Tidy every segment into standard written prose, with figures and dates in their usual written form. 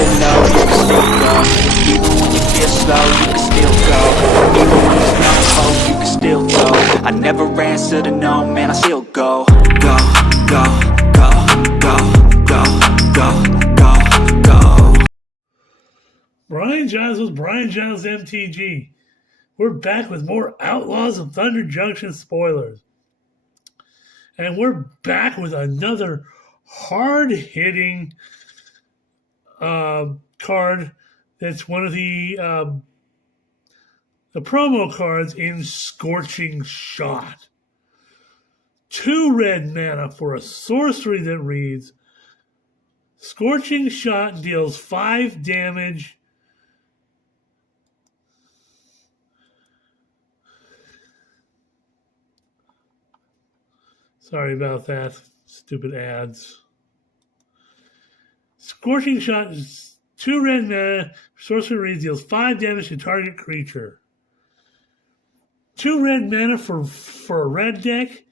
feel low, you can still go. Even when you feel slow, you can still go. Even when there's no hope, you can still go. I never answer to no, man, I still go. Go, go, go, go, go, go, go, go. Brian Giles with Brian Giles MTG. We're back with more Outlaws of Thunder Junction spoilers. And we're back with another hard-hitting card that's one of the promo cards in Scorching Shot. 2 red mana for a sorcery that reads, Scorching Shot deals 5 damage. Sorry about that. Stupid ads. Scorching Shot is 2 red mana. Sorcery reads deals 5 damage to target creature. 2 red mana for a red deck.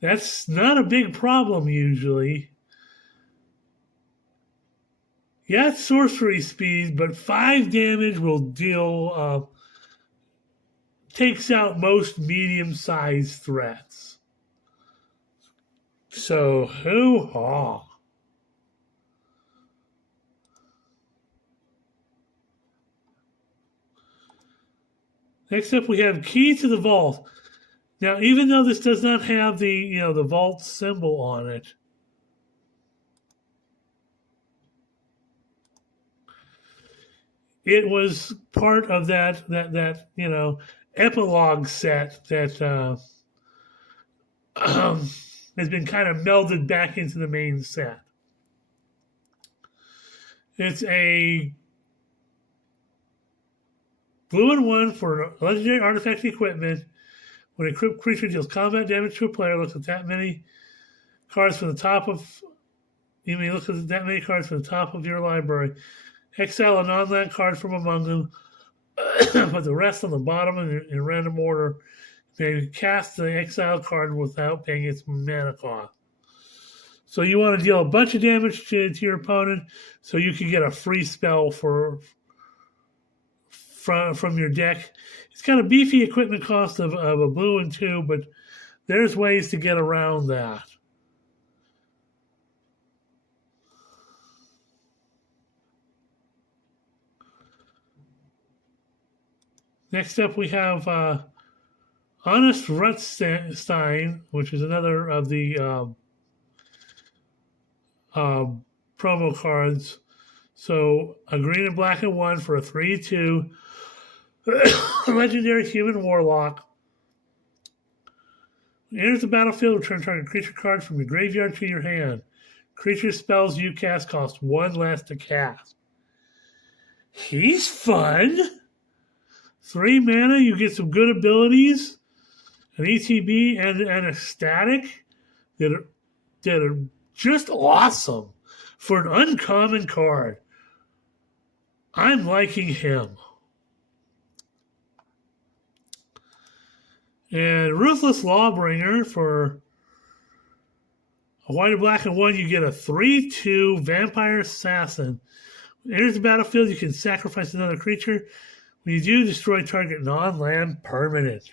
That's not a big problem usually. Yeah, it's sorcery speed, but 5 damage will deal takes out most medium-sized threats. So, hoo-ha. Next up, we have Key to the Vault. Now, even though this does not have the the vault symbol on it, it was part of that epilogue set that has been kind of melded back into the main set. It's a blue and 1 for legendary artifact equipment. When a creature deals combat damage to a player, look at that many cards from the top of. You may look at that many cards from the top of your library. Exile a non-land card from among them. Put the rest on the bottom in random order. You may cast the exile card without paying its mana cost. So you want to deal a bunch of damage to your opponent, so you can get a free spell from your deck. It's got a beefy equipment cost of a blue and 2, but there's ways to get around that. Next up, we have Honest Rutstein, which is another of the promo cards. So a green and black and 1 for a 3/2 legendary human warlock. When it enters the battlefield, return target creature card from your graveyard to your hand. Creature spells you cast cost 1 less to cast. He's fun. 3 mana, you get some good abilities, an ETB and a static that are just awesome for an uncommon card. I'm liking him. And Ruthless Lawbringer for a white and black and 1, you get a 3/2 Vampire Assassin. When it enters the battlefield, you can sacrifice another creature. When you do, destroy target non-land permanent.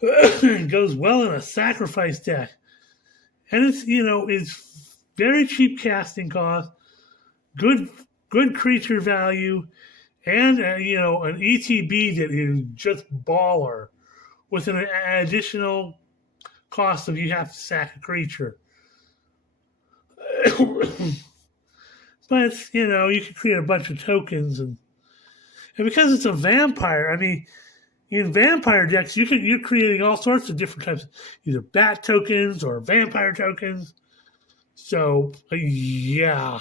It goes well in a sacrifice deck. And it's very cheap casting cost, good creature value, and an ETB that is just baller with an additional cost of you have to sack a creature. But you can create a bunch of tokens and because it's a vampire, I mean, in vampire decks, you're creating all sorts of different types, either bat tokens or vampire tokens. So, yeah.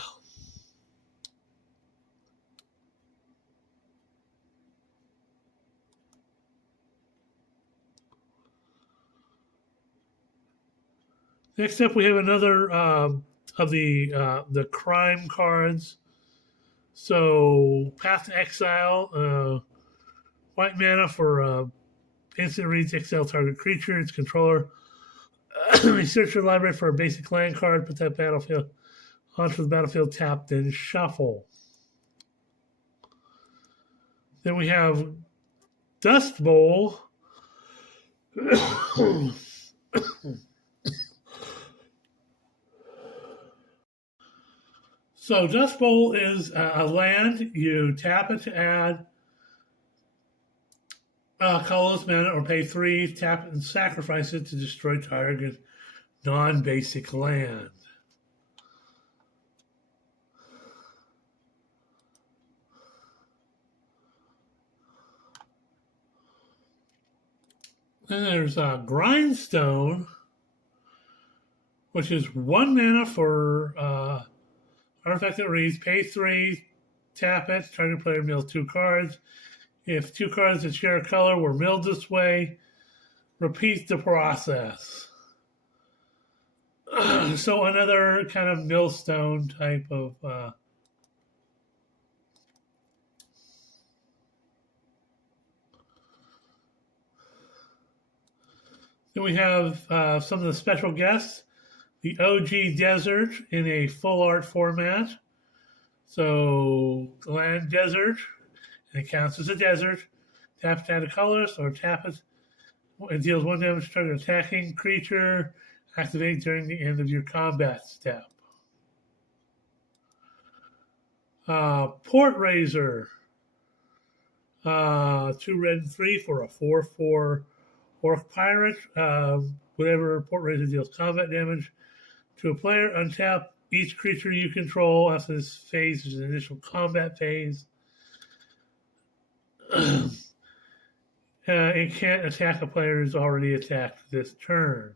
Next up, we have another of the crime cards. So, Path to Exile, white mana for instant reads exile target creature, its controller. Search your library for a basic land card, put that battlefield onto the battlefield tap, then shuffle. Then we have Dust Bowl. So Dust Bowl is a land. You tap it to add colorless mana or pay 3, tap it and sacrifice it to destroy target non-basic land. Then there's Grindstone, which is 1 mana for artifact that reads, pay 3, tap it, target player mills 2 cards. If 2 cards that share a color were milled this way, repeat the process. So another kind of millstone type of Then we have some of the special guests. The OG Desert in a full art format. So land desert, and it counts as a desert. Tap to add a color, or tap it. It deals 1 damage to target attacking creature. Activate during the end of your combat step. Port Raiser. 2 red and 3 for a 4/4 Orc Pirate. Whenever Port Raiser deals combat damage to a player, untap each creature you control after this phase is an initial combat phase. It can't attack a player who's already attacked this turn.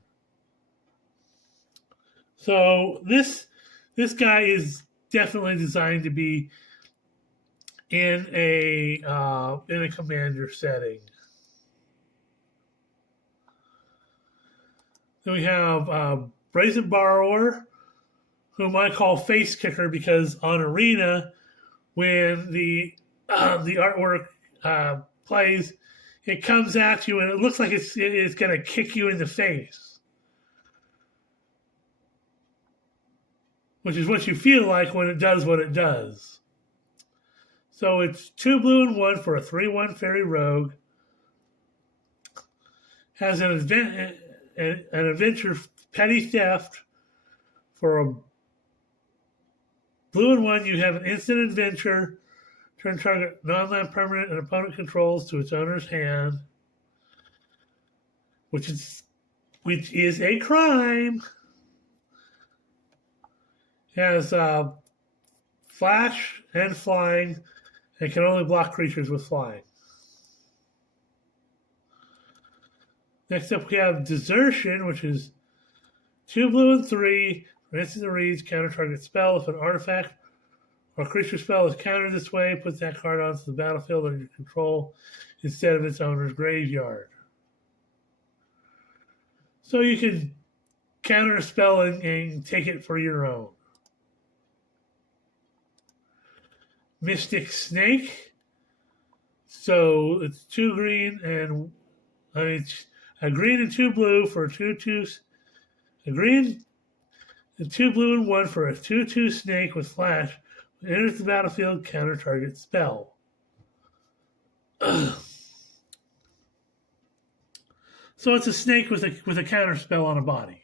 So this guy is definitely designed to be in a commander setting. Then we have Brazen Borrower, whom I call Face Kicker because on Arena, when the artwork plays, it comes at you and it looks like it's going to kick you in the face, which is what you feel like when it does what it does. So it's 2 blue and 1 for a 3/1 Fairy Rogue. Has an adventure Petty Theft for a blue and 1. You have an instant adventure. Turn target non-land permanent and opponent controls to its owner's hand, which is a crime. It has flash and flying, and can only block creatures with flying. Next up, we have Desertion, which is 2 blue and 3. For instant reads, counter target spell. If an artifact or creature spell is countered this way, put that card onto the battlefield under your control instead of its owner's graveyard. So you can counter a spell and take it for your own. Mystic Snake. So it's 2 green and a green and 2 blue for a 2/2. A green and 2 blue and 1 for a 2/2 snake with flash. When it enters the battlefield, counter target spell. So it's a snake with a counter spell on a body.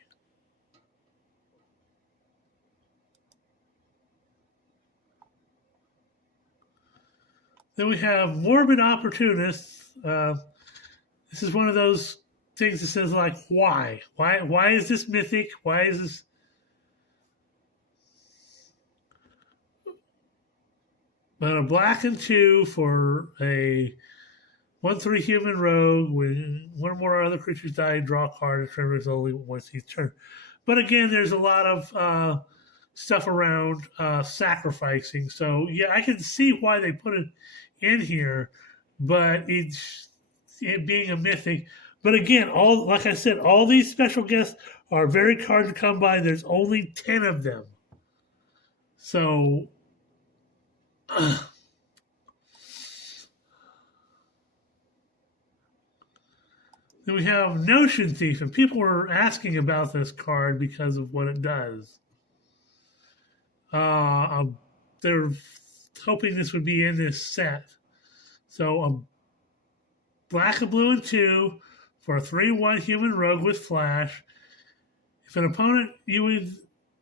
Then we have Morbid Opportunists. This is one of those things that says, like, why? Why is this mythic? Why is this? But a black and 2 for a 1/3 human rogue. When 1 or more other creatures die, draw a card. It triggers only once each turn. But again, there's a lot of stuff around sacrificing. So yeah, I can see why they put it in here, but it being a mythic. But again, like I said, all these special guests are very hard to come by. There's only 10 of them. So then we have Notion Thief, and people were asking about this card because of what it does. They're hoping this would be in this set. So a black and blue and 2 for a 3/1 human rogue with flash. If an opponent, you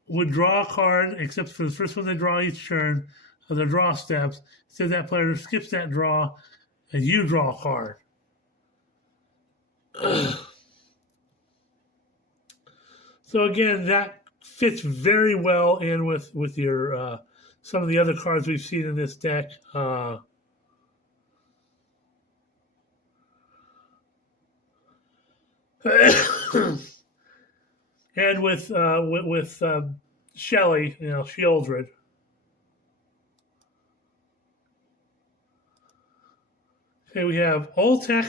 would draw a card, except for the first one they draw each turn of their draw steps. Instead, that player skips that draw, and you draw a card. So again, that fits very well in with your some of the other cards we've seen in this deck. And with Shelley, Shieldred. Okay, we have Oltec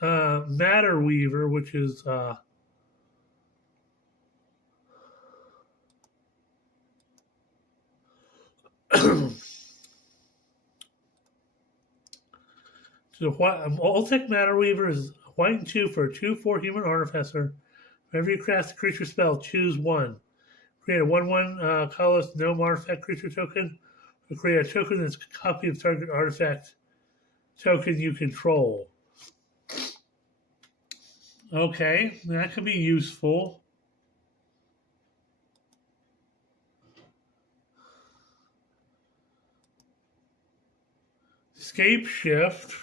Matter Weaver, which is Oltec Matter Weaver is white and 2 for a 2/4 human artificer. Whenever you cast a creature spell, choose one. Create a 1/1 colorless gnome artifact creature token, or create a token that's a copy of target artifact token you control. Okay, that could be useful. Scape Shift,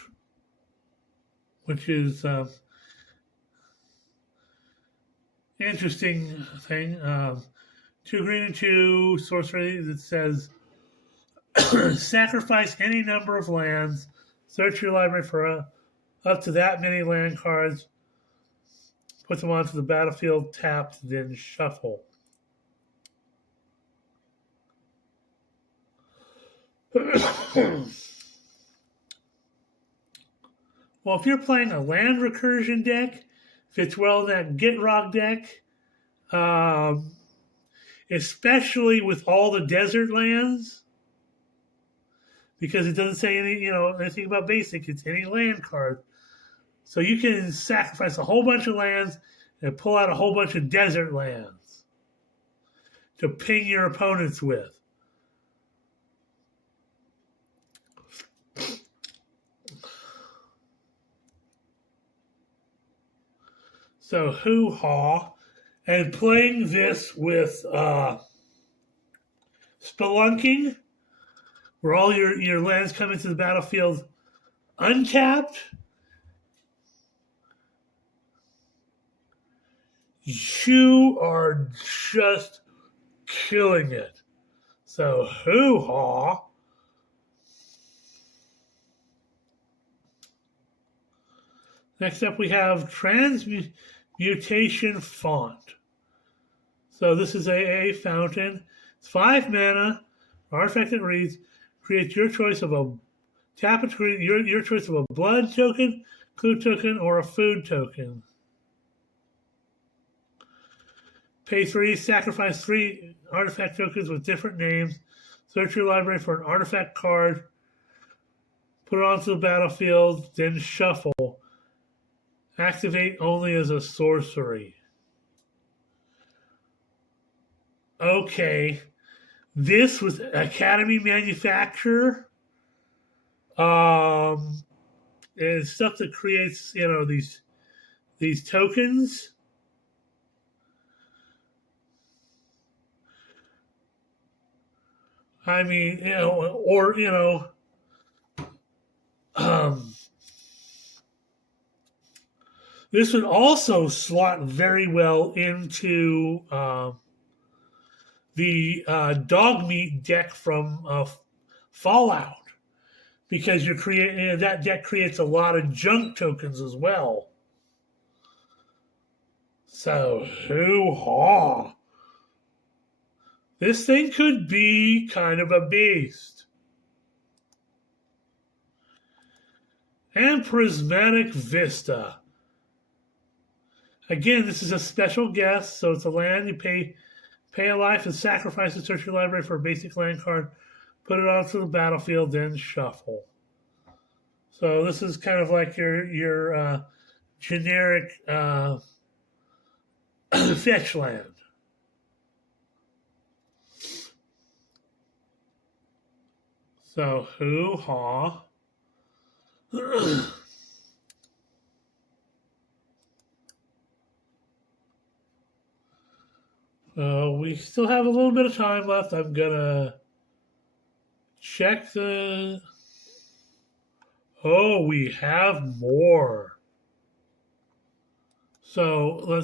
which is interesting thing. 2 green and 2 sorcery that says sacrifice any number of lands. Search your library for up to that many land cards. Put them onto the battlefield, tapped, then shuffle. Well, if you're playing a land recursion deck, fits well in that Gitrog deck, especially with all the desert lands, because it doesn't say anything about basic. It's any land card. So you can sacrifice a whole bunch of lands and pull out a whole bunch of desert lands to ping your opponents with. So hoo-ha. And playing this with Spelunking, where all your lands come into the battlefield untapped, you are just killing it. So hoo-ha. Next up we have Transmutation Font. So this is a fountain. It's 5 mana. Artifact that reads, create your choice of a tap it to create your choice of a blood token, clue token, or a food token. Pay 3, sacrifice 3 artifact tokens with different names. Search your library for an artifact card. Put it onto the battlefield, then shuffle. Activate only as a sorcery. Okay. This was Academy Manufacturer. And stuff that creates, these tokens. I mean, this would also slot very well into the dog meat deck from Fallout, because you're creating that deck creates a lot of junk tokens as well. So hoo-ha. This thing could be kind of a beast. And Prismatic Vista. Again, this is a special guest, so it's a land. You pay a life and sacrifice to search your library for a basic land card. Put it onto the battlefield, then shuffle. So this is kind of like your generic fetch land. So, hoo-ha. We still have a little bit of time left. I'm gonna check the... Oh, we have more. So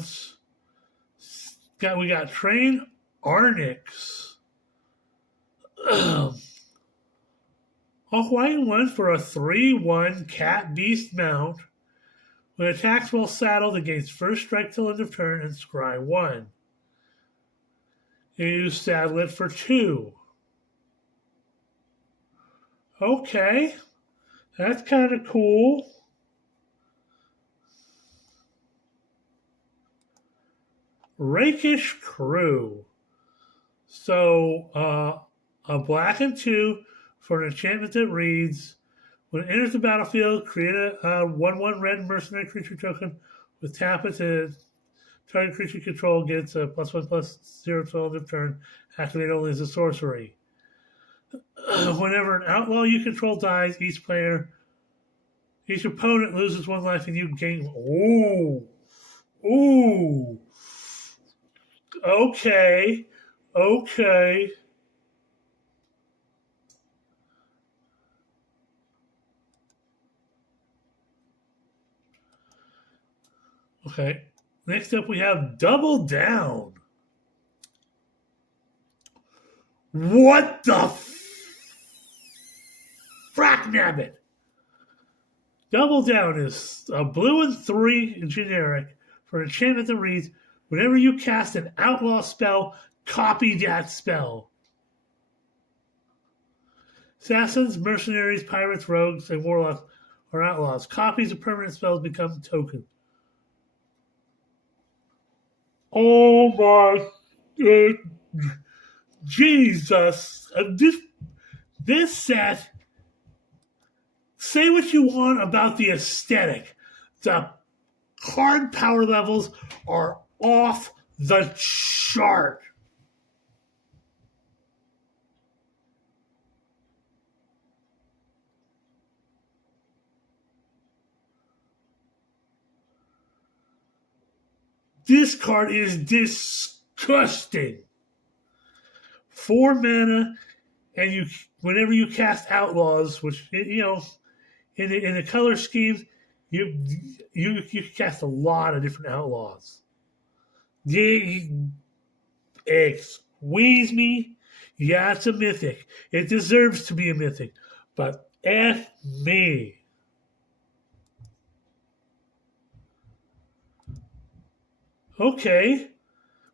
we got Train Arnix. A white one for a 3/1 Cat Beast mount with attacks while saddled against first strike till end of turn and scry 1. You saddle it for 2. Okay, that's kind of cool. Rakish Crew. So, a black and 2 for an enchantment that reads, when it enters the battlefield, create a 1/1 red mercenary creature token with tap it to target creature control gets a +1/+0 till end of turn. Activate only as a sorcery. Whenever an outlaw you control dies, each opponent loses 1 life and you gain. Ooh. Okay. Okay. Next up, we have Double Down. What the frack nabbit? Double Down is a blue and 3 generic for enchantment that reads, whenever you cast an outlaw spell, copy that spell. Assassins, mercenaries, pirates, rogues, and warlocks are outlaws. Copies of permanent spells become tokens. Oh my Jesus. This set, say what you want about the aesthetic. The card power levels are off the chart. This card is disgusting. 4 mana, and whenever you cast Outlaws, which in the color schemes, you can cast a lot of different Outlaws. Squeeze me. Yeah, it's a mythic. It deserves to be a mythic, but F me. Okay,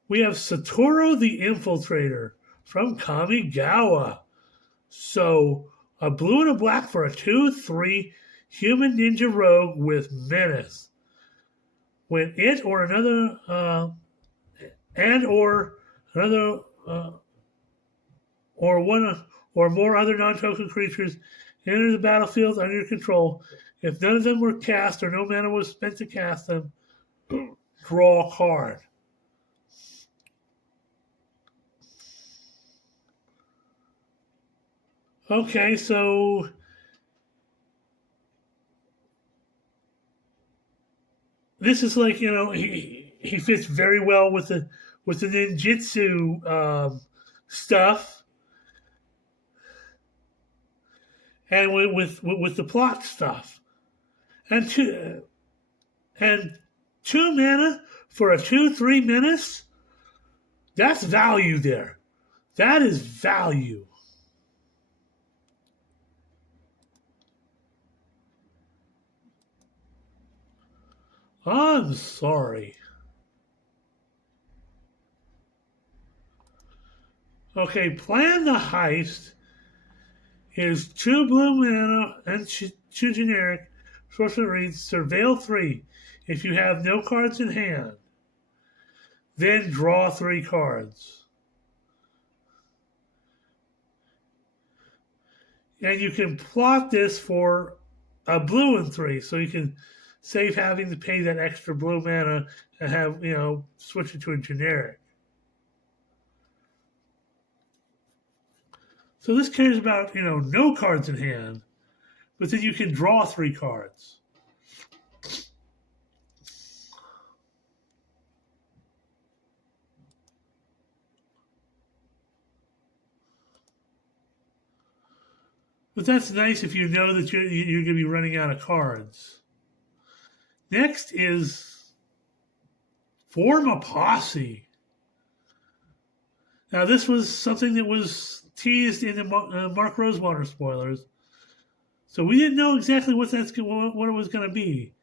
we have Satoru the Infiltrator from Kamigawa. So, a blue and a black for a 2/3 human ninja rogue with menace. When it or another or one or more other non-token creatures enter the battlefield under your control, if none of them were cast or no mana was spent to cast them, draw a card. Okay, so this is like, he fits very well with the ninjutsu stuff, and with the plot stuff, and two mana for a 2/3 menace. That's value there. That is value. I'm sorry. Okay, Plan the Heist is 2 blue mana and 2 generic. Sorcerer reads Surveil 3. If you have no cards in hand, then draw 3 cards. And you can plot this for a blue and 3, so you can save having to pay that extra blue mana and have, switch it to a generic. So this cares about, no cards in hand, but then you can draw 3 cards. But that's nice if you know that you're going to be running out of cards. Next is form a posse. Now this was something that was teased in the Mark Rosewater spoilers, so we didn't know exactly what it was going to be.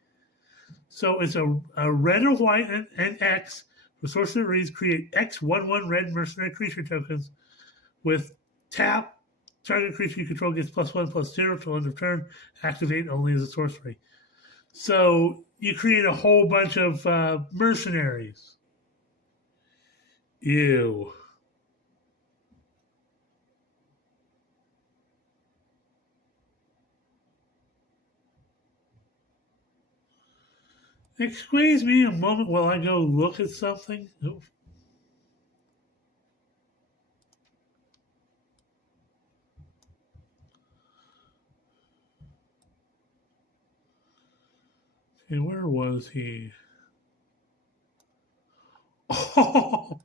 So it's a red or white and X. For sorcerer reads, create X/1/1 red mercenary creature tokens with tap. Target creature you control gets +1/+0 till end of turn. Activate only as a sorcery. So you create a whole bunch of mercenaries. Ew. Excuse me a moment while I go look at something. Oof. Okay, where was he? Oh!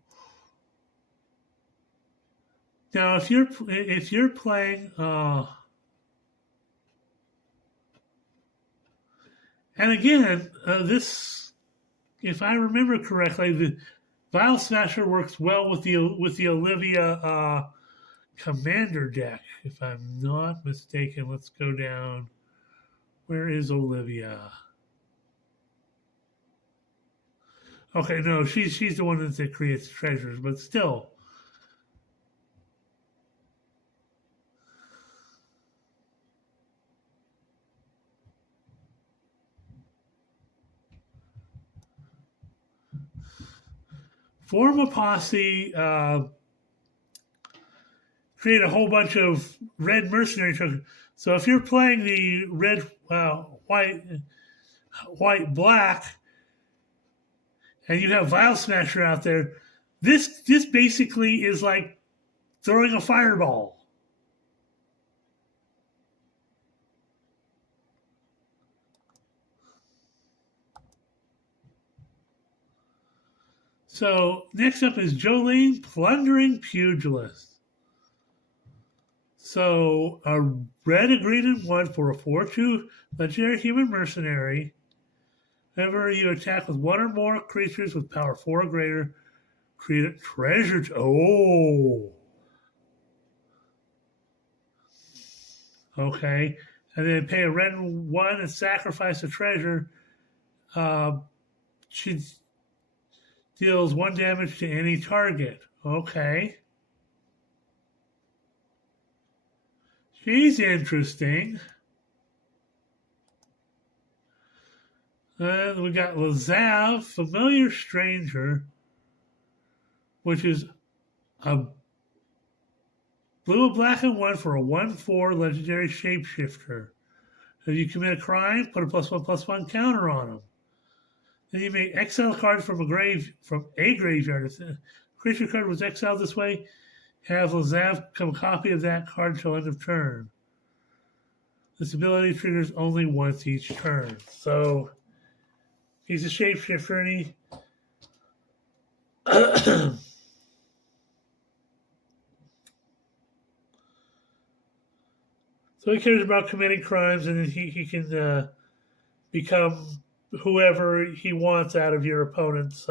Now, if you're playing, and again, this, if I remember correctly, the Vile Smasher works well with the Olivia Commander deck. If I'm not mistaken, let's go down. Where is Olivia? Okay, no, she's the one that creates treasures, but still. Form a posse, create a whole bunch of red mercenary tokens. So if you're playing the red, white, black, and you have Vile Smasher out there, this basically is like throwing a fireball. So next up is Jolene, Plundering Pugilist. So a red, a green, and 1 for a 4/2 legendary human mercenary. Whenever you attack with 1 or more creatures with power 4 or greater, create a treasure. Okay. And then pay a red 1 and sacrifice a treasure. She deals 1 damage to any target. Okay. She's interesting. We got Lazav, Familiar Stranger, which is a blue, black, and 1 for a 1/4 legendary shapeshifter. If you commit a crime, put a +1/+1 counter on them. Then you may exile a card from a graveyard. If a creature card was exiled this way, have Lazav become a copy of that card till end of turn. This ability triggers only once each turn. So he's a shapeshifter and he so he cares about committing crimes, and then he can become whoever he wants out of your opponent's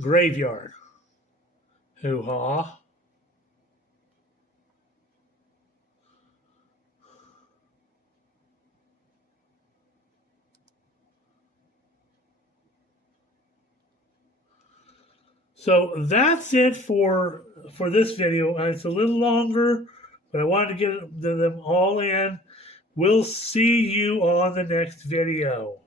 graveyard. Hoo-ha. So that's it for this video. It's a little longer, but I wanted to get them all in. We'll see you on the next video.